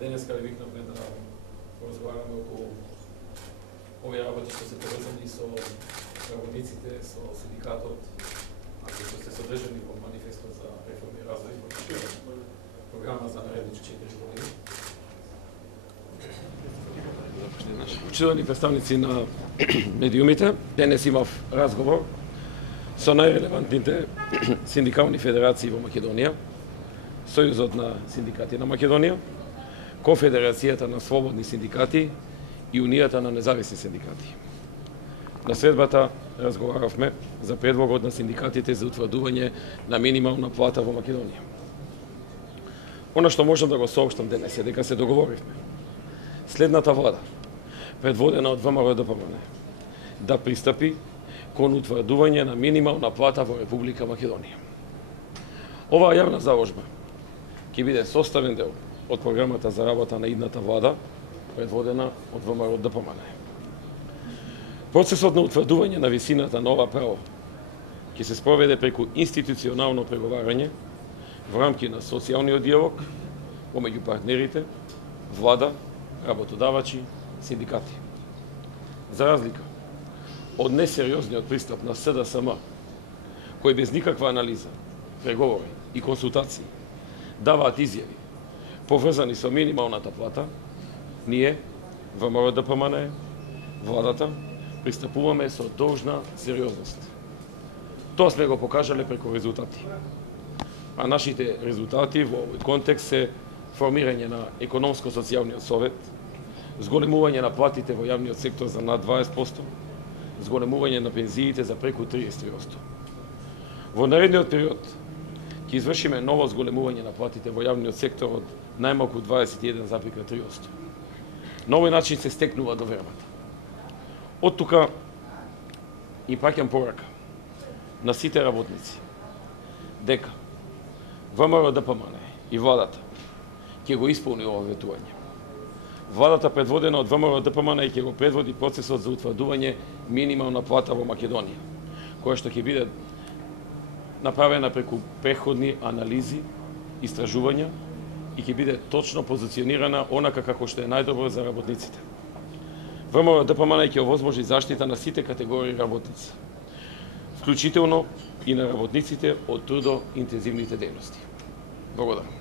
денеска ви викнавме да поразговараме околу овие работи што се поврзани со работниците, со синдикатот, а кои што се содржани во манифестот за реформи и развој во програма за наредни 4 години. Почитувани представници на медиумите, денес имав разговор со најрелевантните синдикални федерации во Македонија, Сојузот на синдикати на Македонија, Конфедерацијата на слободни синдикати и Унијата на независни синдикати. На средбата разговаравме за предлогот на синдикатите за утврдување на минимална плата во Македонија. Она што можам да го соопштам денес е дека се договоривме следната влада, предводена од ВМРО-ДПМН, да пристапи кон утврдување на минимална плата во Република Македонија. Оваа јавна заложба ќе биде составен дел од програмата за работа на идната влада, предводена од ВМРО-ДПМН. Процесот на утврдување на висината на ова право ќе се спроведе преку институционално преговарање во рамки на социјалниот диалог помеѓу партнерите, влада, работодавачи, синдикати. За разлика од несериозниот пристап на СДСМ, кој без никаква анализа, преговори и консултации даваат изјави поврзани со минималната плата, ние, ВМРО-ДПМН, владата, пристапуваме со должна сериозност. Тоа сме го покажале преку резултати. А нашите резултати во овој контекст се формирање на економско-социјалниот совет, зголемување на платите во јавниот сектор за над 20%, зголемување на пензиите за преку 30%. Во наредниот период ќе извршиме ново зголемување на платите во јавниот сектор од најмалку 21,3%. На овој начин се стекнува довербата. Од тука им праќам порака на сите работници дека ВМРО-ДПМН и владата ќе го исполни ова ветување. Владата предводена од ВМРО-ДПМН ќе го предводи процесот за утврдување минимална плата во Македонија, која што ќе биде направена преку преходни анализи, истражувања и ќе биде точно позиционирана онака како што е најдобро за работниците. ВМРО-ДПМН ќе овозможи заштита на сите категории работници, вклучително и на работниците од трудоинтензивните дејности. Благодарам.